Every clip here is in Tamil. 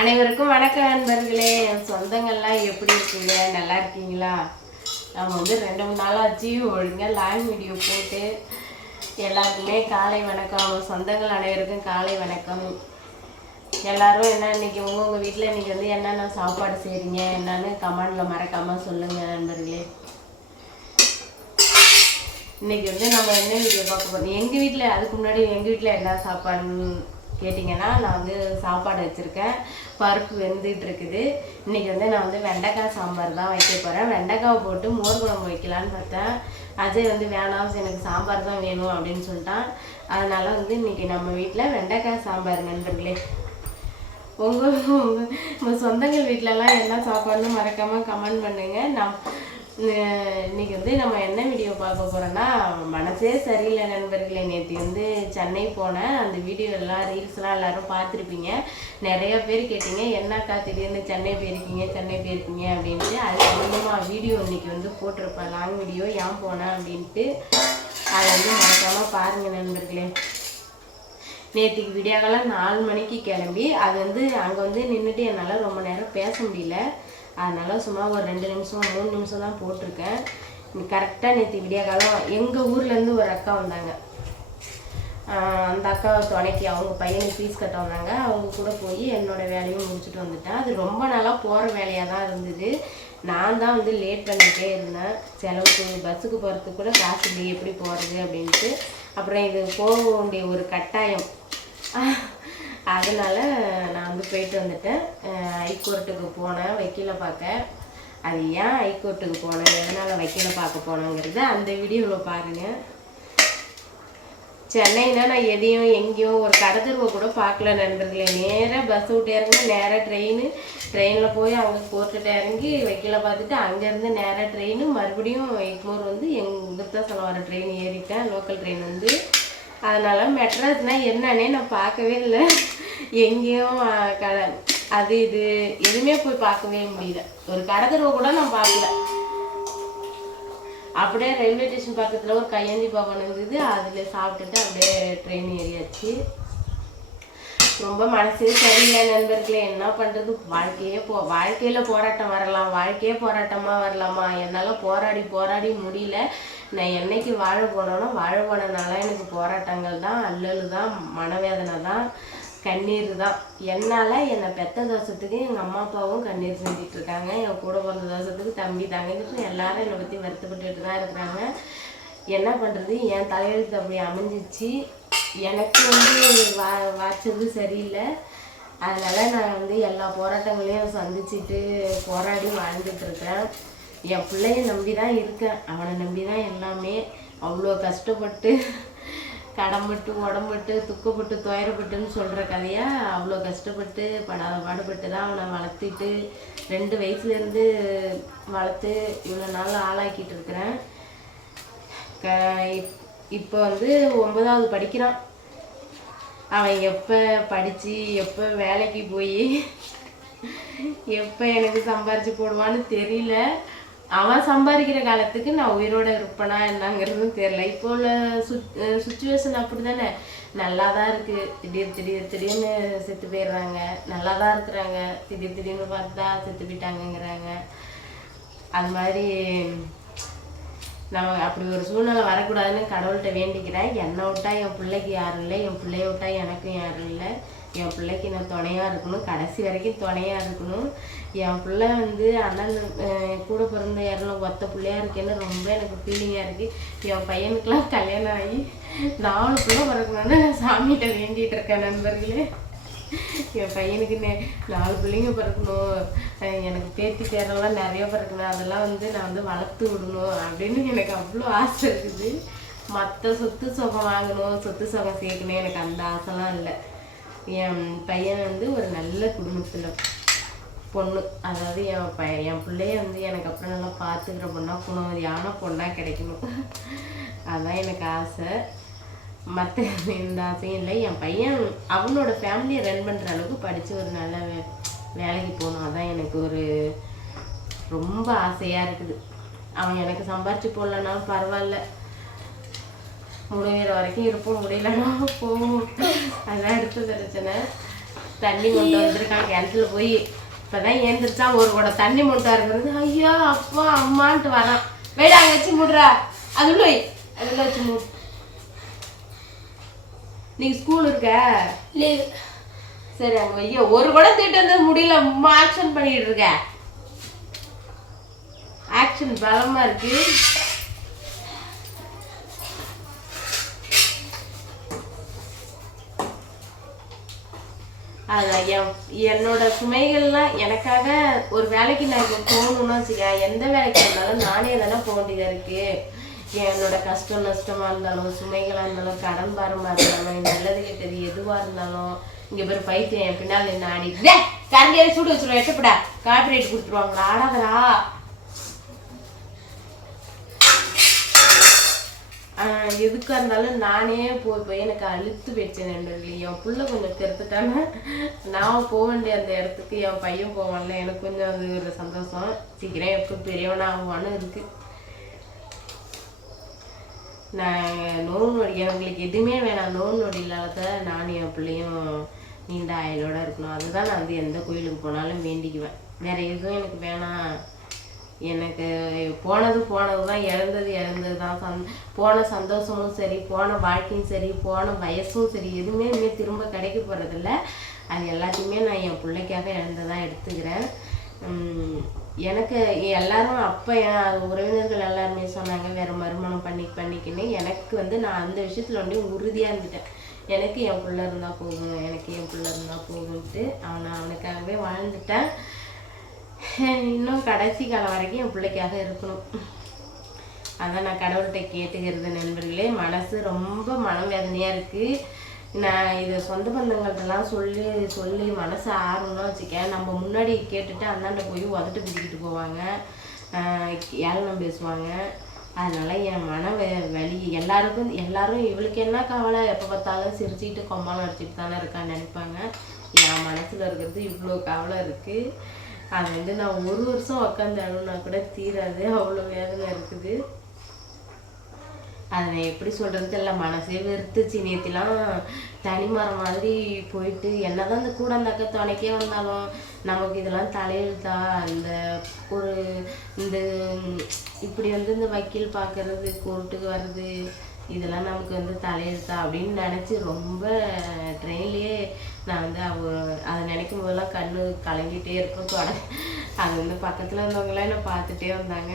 அனைவருக்கும் வணக்கம் நண்பர்களே. என் சொந்தங்கள்லாம் எப்படி இருக்கீங்க? நல்லா இருக்கீங்களா? நம்ம வந்து 2-3 நாளாச்சு ஒழுங்காக லாங் வீடியோ போட்டு எல்லாருக்குமே காலை வணக்கம். சொந்தங்கள் அனைவருக்கும் காலை வணக்கம். எல்லாரும் என்ன இன்னைக்கு உங்கள் வீட்டில் இன்னைக்கு வந்து என்னென்ன சாப்பாடு செய்கிறீங்க என்னன்னு கமெண்டில் மறக்காமல் சொல்லுங்கள் நண்பர்களே. இன்னைக்கு வந்து நம்ம என்ன வீடியோ பார்க்க போகிறோம், எங்கள் வீட்டில் அதுக்கு முன்னாடி எங்கள் வீட்டில் என்ன சாப்பாடுன்னு கேட்டிங்கன்னா, நான் வந்து சாப்பாடு வச்சுருக்கேன். பருப்பு வெந்துட்டு இருக்குது. இன்றைக்கி வந்து நான் வந்து வெண்டைக்காய் சாம்பார் தான் வைக்க போகிறேன். வெண்டைக்காவை போட்டு மோர் குழம்பு வைக்கலான்னு பார்த்தேன். அஜய் வந்து வேணாம், எனக்கு சாம்பார் தான் வேணும் அப்படின்னு சொல்லிட்டான். அதனால் வந்து இன்றைக்கி நம்ம வீட்டில் வெண்டைக்காய் சாம்பார் நண்பர்களே. உங்கள் சொந்தங்கள் வீட்டிலலாம் என்ன சாப்பாடுன்னு மறக்காமல் கமெண்ட் பண்ணுங்கள். இன்றைக்கி வந்து நம்ம என்ன வீடியோ பார்க்க போகிறோன்னா, மனசே சரியில்லை நண்பர்களே. நேற்று வந்து சென்னை போனேன். அந்த வீடியோ எல்லாம் ரீல்ஸ்லாம் எல்லோரும் பார்த்துருப்பீங்க. நிறைய பேர் கேட்டிங்க, என்னக்கா திடீர்னு சென்னை போயிருக்கீங்க அப்படின்ட்டு. அது சம்மந்தமாக வீடியோ இன்றைக்கி வந்து போட்டிருப்பேன், லாங் வீடியோ, ஏன் போனேன் அப்படின்ட்டு. அதை வந்து மறக்காமல் பாருங்கள் நண்பர்களே. நேற்றுக்கு விடியாக்காலம் 4 மணிக்கு கிளம்பி அது வந்து அங்கே வந்து நின்றுட்டு என்னால் ரொம்ப நேரம் பேச முடியல. அதனால் சும்மா ஒரு 2 நிமிஷம் 3 நிமிஷம் தான் போட்டிருக்கேன். கரெக்டாக நேற்று விடியாக்காலம் எங்கள் ஊர்லேருந்து ஒரு அக்கா வந்தாங்க. அந்த அக்கா துணைக்கு அவங்க பையனுக்கு ஃபீஸ் கட்ட வந்தாங்க. அவங்க கூட போய் என்னோடய வேலையும் முடிச்சுட்டு வந்துட்டேன். அது ரொம்ப நாளாக போகிற வேலையாக தான் இருந்தது. நான் தான் வந்து லேட் பண்ணிகிட்டே இருந்தேன். செலவுக்கு பஸ்ஸுக்கு போகிறதுக்கு கூட காசு இல்லை, எப்படி போகிறது அப்படின்ட்டு. அப்புறம் இது போக வேண்டிய ஒரு கட்டாயம், அதனால் நான் வந்து போயிட்டு வந்துட்டேன். ஹைகோர்ட்டுக்கு போனேன் வக்கீலை பார்க்க. அது ஏன் ஹைகோர்ட்டுக்கு போனேன், எதனால் வக்கீலை பார்க்க போனேங்கிறது அந்த வீடியோவில் பாருங்கள். சென்னைனா நான் எதையும் எங்கேயும் ஒரு கடத்தருவை கூட பார்க்கல நண்பர்களே. நேராக பஸ் விட்டு இறங்கி நேராக ட்ரெயினில் போய் அங்கே கோர்ட்டுகிட்ட இறங்கி வக்கீலை பார்த்துட்டு அங்கேருந்து நேராக ட்ரெயின் மறுபடியும் எக்மோர் வந்து விருத்தாசலம் வர ட்ரெயின் ஏறிட்டேன், லோக்கல் ட்ரெயின் வந்து. அதனால் மெட்ராஸ்னால் என்னன்னே நான் பார்க்கவே இல்லை. எங்கேயும் அது இது எதுவுமே போய் பார்க்கவே முடியல. ஒரு கடத்தருவை கூட நான் பார்க்கல. அப்படியே ரயில்வே ஸ்டேஷன் பக்கத்தில் ஒரு கையேந்தி பவன் இருந்தது, அதில் சாப்பிட்டுட்டு அப்படியே ட்ரெயின் ஏறியாச்சு. ரொம்ப மனசே சரியில்லை நண்பர்களே. என்ன பண்ணுறது, வாழ்க்கையில் போராட்டம் வரலாம், வாழ்க்கையே போராட்டமாக வரலாமா? என்னால் போராடி முடியல. நான் என்னைக்கு வாழ போனனால எனக்கு போராட்டங்கள் தான், அல்லலு தான், மனவேதனை தான், கண்ணீர் தான். என்னால் என்னை பெத்த தோஷத்துக்கு எங்கள் அம்மா அப்பாவும் கண்ணீர் செஞ்சிட்ருக்காங்க. என் கூட பிறந்த தோஷத்துக்கு தம்பி தங்கச்சிட்டு எல்லாரும் என்னை பற்றி வருத்தப்பட்டுட்டு தான் இருக்கிறாங்க. என்ன பண்ணுறது, என் தலையெழுத்து அப்படி அமைஞ்சிச்சு. எனக்கு வந்து வாய்ச்சது சரியில்லை. அதனால் நான் வந்து எல்லா போராட்டங்களையும் சந்திச்சுட்டு போராடி வாழ்ந்துட்டுருக்கேன். என் பிள்ளைய நம்பி தான் இருக்கேன், அவனை நம்பி தான் எல்லாமே. அவ்வளோ கஷ்டப்பட்டு கடம்பட்டு உடம்பட்டு துக்கப்பட்டு துயரப்பட்டுன்னு சொல்கிற கதையாக அவ்வளோ கஷ்டப்பட்டு பாடுபட்டு தான் அவனை வளர்த்துட்டு 2 வயசுலேருந்து வளர்த்து இவ்வளோ நாள் ஆளாக்கிட்டு இருக்கிறேன். இப்போ வந்து 9வது படிக்கிறான். அவன் எப்போ படித்து எப்போ வேலைக்கு போய் எப்போ எனக்கு சம்பாரித்து போடுவான்னு தெரியல. அவன் சம்பாதிக்கிற காலத்துக்கு நான் உயிரோடு இருப்பேனா என்னங்கிறதும் தெரியல. இப்போ உள்ள சுச்சுவேஷன் அப்படி தானே. நல்லா தான் இருக்குது, திடீர்னு செத்து போயிடுறாங்க. நல்லா தான் இருக்கிறாங்க, திடீர்னு பார்த்தா செத்து போயிட்டாங்கங்கிறாங்க. அது மாதிரி நம்ம அப்படி ஒரு சூழ்நிலை வரக்கூடாதுன்னு கடவுள்கிட்ட வேண்டிக்கிறேன். என்னை விட்டா என் பிள்ளைக்கு யாரும் இல்லை, என் பிள்ளைய விட்டா எனக்கும் யாரும் இல்லை. என் பிள்ளைக்கு நான் துணையாக இருக்கணும், கடைசி வரைக்கும் துணையாக இருக்கணும். என் பிள்ளை வந்து அண்ணன் கூட பிறந்த யாரெல்லாம் ஒத்த பிள்ளையாக இருக்கேன்னு ரொம்ப எனக்கு ஃபீலிங்காக இருக்குது. என் பையனுக்கெலாம் கல்யாணம் ஆகி 4 பிள்ளை பிறக்கணுன்னு நான் சாமிகிட்ட வேண்டிகிட்டு இருக்கேன் நண்பர்களே. என் பையனுக்கு 4 பிள்ளைங்க பிறக்கணும், எனக்கு பேத்தி பேரெல்லாம் நிறைய பிறக்கணும், அதெல்லாம் வந்து நான் வந்து வளர்த்து விடணும் அப்படின்னு எனக்கு அவ்வளோ ஆசை இருக்குது. மற்ற சொத்து சுகம் வாங்கணும், சொத்து சுகம் சேர்க்கணும், எனக்கு அந்த ஆசைலாம் இல்லை. என் பையன் வந்து ஒரு நல்ல குடும்பத்தில் பொண்ணு, அதாவது என் பிள்ளைய வந்து எனக்கு அப்புறம் நல்லா பார்த்துக்கிற பொண்ணாக குணவதியான பொண்ணாக கிடைக்கணும். அதுதான் எனக்கு ஆசை. மற்ற எந்த ஆசையும் இல்லை. என் பையன் அவனோட ஃபேமிலியை ரன் பண்ணுற அளவுக்கு படித்து ஒரு நல்ல வேலைக்கு போகணும். அதான் எனக்கு ஒரு ரொம்ப ஆசையாக இருக்குது. அவன் எனக்கு சம்பாரித்து போடலனாலும் பரவாயில்ல, முடிகிற வரைக்கும் இருப்போம், முடியலன்னா போவோம். அதுதான் அடுத்த பிரச்சனை. தண்ணி மொண்டை வந்துருக்கான் கிணத்துல போய். இப்போதான் ஏந்திரிச்சா ஒரு கூட தண்ணி மொண்டை இருக்கிறது. ஐயோ அப்பா அம்மான்ட்டு வரான். வேடா அங்கே வச்சு மூடுறா. அதுள்ள அதுல வச்சு மூடு. நீங்க ஸ்கூல் இருக்க லீவ். சரி அங்கே வையோ. ஒரு கூட திட்டு வந்து முடியல. ஆக்ஷன் பண்ணிட்டு இருக்க. ஆக்ஷன் பலமா இருக்கு. அதான் என்னோட சுமைகள்லாம் எனக்காக ஒரு வேலைக்கு நான் இப்போ போகணும்னு வச்சுக்க, எந்த வேலைக்கு இருந்தாலும் நானே தானே போக வேண்டியதாக இருக்கு. என்னோட கஷ்டம் நஷ்டமாக இருந்தாலும் சுமைகளாக இருந்தாலும் கடன் பாரமாக இருந்தாலும் நல்லது கெட்டது எதுவாக இருந்தாலும் இங்கே பேர் பைத்தியம் என் பின்னால் என்ன ஆடிட்டு கரண்டியாரி சூடு வச்சுருவோம். எட்டப்படா காப்பிரைட் கொடுத்துருவாங்களா? ஆடாதரா. எதுக்காக இருந்தாலும் நானே போய் எனக்கு அழுத்து வச்சேன் நண்பர்களே. என் பிள்ளை கொஞ்சம் கெடுத்துட்டானே நான் போக வேண்டிய அந்த இடத்துக்கு என் பையன் போவான்ல, எனக்கு கொஞ்சம் அது ஒரு சந்தோஷம். சீக்கிரம் எப்போ பெரியவனா ஆகுவான்னு இருக்கு. நான் நோய் நொடி எங்களுக்கு எதுவுமே வேணாம். நோய் நொடி இல்லாத நான் என் பிள்ளையும் நீண்ட ஆயுளோட இருக்கணும். அதுதான் நான் வந்து எந்த கோயிலுக்கு போனாலும் வேண்டிக்குவேன். வேற எதுவும் எனக்கு வேணாம். எனக்கு போனது தான், இழந்தது தான். போன சந்தோஷமும் சரி, போன வாழ்க்கையும் சரி, போன வயசும் சரி, எதுவுமே இனிமேல் திரும்ப கிடைக்க போகிறதில்ல. அது எல்லாத்தையுமே நான் என் பிள்ளைக்காக இழந்ததான் எடுத்துக்கிறேன். எனக்கு எல்லாரும் அப்போ என் உறவினர்கள் எல்லாருமே சொன்னாங்க வேறு மறுமணம் பண்ணிக்கின்னு. எனக்கு வந்து நான் அந்த விஷயத்தில் வந்து உறுதியாக இருந்துட்டேன். எனக்கு என் பிள்ளை இருந்தால் போகும், எனக்கு என் பிள்ளை இருந்தால் போகும்ட்டு நான் அவனுக்காகவே வாழ்ந்துட்டேன். இன்னும் கடைசி காலம் வரைக்கும் என் பிள்ளைக்காக இருக்கணும். அதான் நான் கடவுள்கிட்ட கேட்டுக்கிறது நண்பர்களே. மனசு ரொம்ப மனவேதனையாக இருக்குது. நான் இதை சொந்த பந்தங்கள்ட்டெல்லாம் சொல்லி மனசு ஆறணும்னு வச்சுக்கேன். நம்ம முன்னாடி கேட்டுட்டு அந்தாண்ட போய் உதட்டு பிடிக்கிட்டு போவாங்க, ஏளனம் பேசுவாங்க. அதனால் என் மன வலி எல்லாரும் இவளுக்கு என்ன கவலை, எப்போ பார்த்தாலும் சிரிச்சுக்கிட்டு கொம்மாலம் அடிச்சுட்டு தானே இருக்கான்னு நினைப்பாங்க. என் மனசில் இருக்கிறது இவ்வளோ கவலை இருக்குது. அது வந்து நான் ஒரு வருஷம் உட்காந்து அழுனா கூட தீராது, அவ்வளோ வேதனை இருக்குது. அதை நான் எப்படி சொல்கிறது இல்லை. மனசே வெறுத்துச்சு. நேற்றுலாம் தனிமரம் மாதிரி போயிட்டு என்னதான் இந்த கூட அந்த அக்கா துணைக்கே வந்தாலும் நமக்கு இதெல்லாம் தலையெழுத்தா. இந்த இப்படி வந்து இந்த வக்கீல் பார்க்கறது, கோர்ட்டுக்கு வர்றது, இதெல்லாம் நமக்கு வந்து தலையெழுத்தா அப்படின்னு நினச்சி ரொம்ப ட்ரெயின்லேயே நான் வந்து அதை நினைக்கும் போதெல்லாம் கண்ணு கலங்கிட்டே இருப்பேன். அது வந்து பக்கத்தில் இருந்தவங்களாம் என்னை பார்த்துட்டே வந்தாங்க.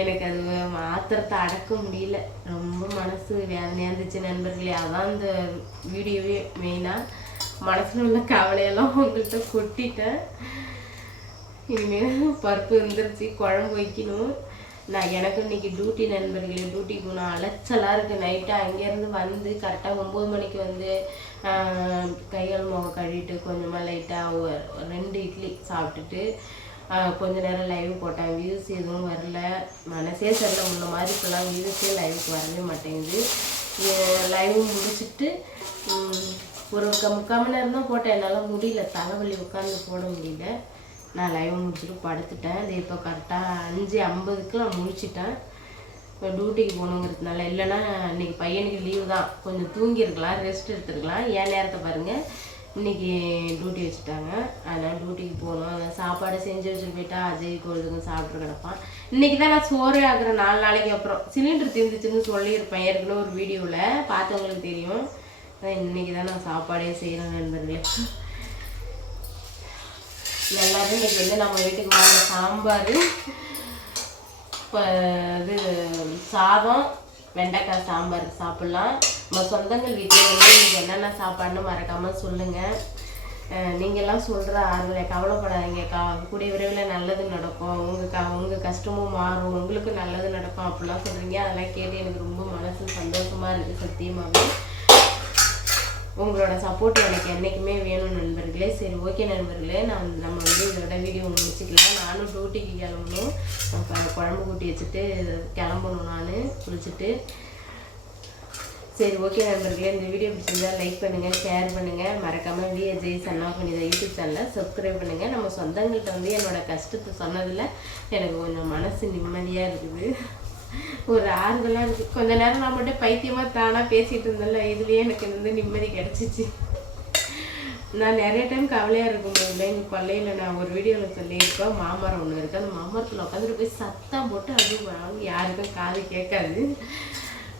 எனக்கு அது மாத்திரத்தை அடக்க முடியல. ரொம்ப மனசு வேதனையாக இருந்துச்சு நண்பர்களே. அதான் இந்த வீடியோவே மெயினாக மனசில் உள்ள கவலையெல்லாம் உங்கள்கிட்ட கொட்டிட்டேன். இனிமேல் பருப்பு இருந்துருச்சு, குழம்பு வைக்கணும். நான் எனக்கு இன்னைக்கு டியூட்டி நண்பர்களே. டியூட்டிக்கு போனால் அலைச்சலாக இருக்குது. நைட்டாக அங்கேருந்து வந்து கரெக்டாக 9 மணிக்கு வந்து கைகள் முகம் கழுவிட்டு கொஞ்சமாக லைட்டாக 2 இட்லி சாப்பிட்டுட்டு கொஞ்ச நேரம் லைவ் போட்டேன். வியூஸ் எதுவும் வரல. மனசே சரியில்லை. முன்ன மாதிரி இப்போலாம் வியூஸே லைவுக்கு வரவே மாட்டேங்குது. லைவ் முடிச்சுட்டு ஒரு 3/4 மணி நேரம் தான் போட்டேன். என்னால் முடியல, தலைவலி உட்காந்து போட முடியல. நான் லைவ் முடிச்சுட்டு படுத்துட்டேன். இது இப்போ கரெக்டாக 5:50க்கு நான் முடிச்சிட்டேன். இப்போ டியூட்டிக்கு போகணுங்கிறதுனால. இல்லைன்னா இன்றைக்கி பையனுக்கு லீவு தான், கொஞ்சம் தூங்கியிருக்கலாம், ரெஸ்ட் எடுத்துருக்கலாம். ஏன் நேரத்தை பாருங்கள், இன்றைக்கி டியூட்டி வச்சுட்டாங்க. அதனால் டியூட்டிக்கு போகணும். அந்த சாப்பாடு செஞ்சு வச்சுட்டு போயிட்டா அஜய் கோழுதுங்க சாப்பிட்டு கிடப்பான். இன்றைக்கி தான் நான் சோறு ஆகுறேன். 4 நாளைக்கு அப்புறம். சிலிண்டர் தீர்ந்துச்சுன்னு சொல்லியிருப்பேன் ஏற்கனவே ஒரு வீடியோவில், பார்த்தவங்களுக்கு தெரியும். இன்றைக்கி தான் நான் சாப்பாடே செய்கிறேன் நண்பர்களே. எல்லாரும் இன்றைக்கி வந்து நம்ம வீட்டுக்கு வாங்க சாம்பார், இது சாதம், வெண்டைக்காய் சாம்பார் சாப்பிட்லாம். நம்ம சொந்தங்கள் வீட்டில் வந்து இன்றைக்கி என்னென்ன சாப்பாடுன்னு மறக்காமல் சொல்லுங்கள். நீங்கள்லாம் சொல்கிற ஆறுதலை கவலைப்படாதீங்க. கூடிய விரைவில் நல்லது நடக்கும். உங்கள் கஷ்டமும் மாறும், உங்களுக்கு நல்லது நடக்கும் அப்படிலாம் சொல்கிறீங்க. அதெல்லாம் கேட்டு எனக்கு ரொம்ப மனசு சந்தோஷமாக இருக்குது. சத்தியமாகவே உங்களோட சப்போர்ட் எனக்கு என்றைக்குமே வேணும் நண்பர்களே. சரி ஓகே நண்பர்களே, நம்ம வந்து இதோட வீடியோ முடிச்சுக்கலாம். நானும் டியூட்டிக்கு கிளம்பணும். குழம்பு கூட்டி வச்சுட்டு கிளம்பணும். நான் குளிச்சுட்டு. சரி ஓகே நண்பர்களே, இந்த வீடியோ பிடிச்சிருந்தா லைக் பண்ணுங்கள், ஷேர் பண்ணுங்கள். மறக்காமல் விஜய் சன் ஆஃப் பண்ணித யூடியூப் சேனலை சப்ஸ்கிரைப் பண்ணுங்கள். நம்ம சொந்தங்கள்கிட்ட வந்து என்னோடய கஷ்டத்தை சொன்னதில் எனக்கு கொஞ்சம் மனசு நிம்மதியாக இருக்குது, ஒரு ஆறுதலாக இருக்குது. கொஞ்ச நேரம் நான் மட்டும் பைத்தியமாக தானாக பேசிகிட்டு இருந்தேன்ல, இதுலேயே எனக்கு வந்து நிம்மதி கிடச்சிச்சு. நான் நிறைய டைம் கவலையாக இருக்கும்போது எங்கள் கொல்லையில் நான் ஒரு வீடியோவில் சொல்லியிருக்கேன், மாமரம் ஒன்று இருக்குது. அந்த மாமரத்தில் உட்காந்துட்டு போய் சத்தம் போட்டு அழுவாங்க, யாருக்கும் காது கேட்காது.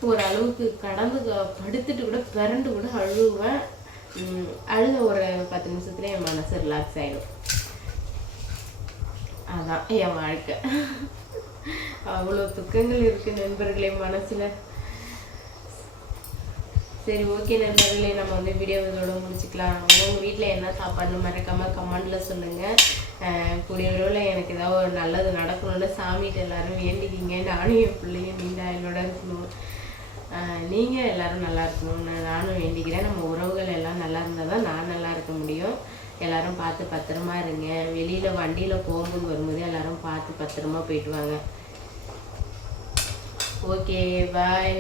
ஒரு அளவுக்கு கடந்து படுத்துட்டு கூட பிறண்டு கூட அழுவேன். அழுத ஒரு 10 நிமிஷத்துல என் மனசு ரிலாக்ஸ் ஆகிடும். அதான் என் வாழ்க்கை. அவ்வளோ துக்கங்கள் இருக்குது நண்பர்களே மனசில். சரி, ஓகே நண்பர்களே, நம்ம வந்து வீடியோ இதோட முடிச்சுக்கலாம். உங்கள் வீட்டில் என்ன சாப்பாடுன்னு மறக்காமல் கமெண்டில் சொல்லுங்கள். கூடிய விரைவில் எனக்கு ஏதாவது ஒரு நல்லது நடக்கணும்னு சாமிகிட்ட எல்லோரும் வேண்டிக்கிங்க. நானும் என் பிள்ளையும் நீண்ட ஆயுளோட இருக்கணும், நீங்கள் எல்லோரும் நல்லா இருக்கணும்னு நானும் வேண்டிக்கிறேன். நம்ம உறவுகள் எல்லாம் நல்லா இருந்தால் தான் நான் நல்லா இருக்க முடியும். எல்லோரும் பார்த்து பத்திரமா இருங்க. வெளியில் வண்டியில் போகும்போது வரும்போது எல்லோரும் பார்த்து பத்திரமா போயிட்டு வாங்க. ஓகே, பாய்.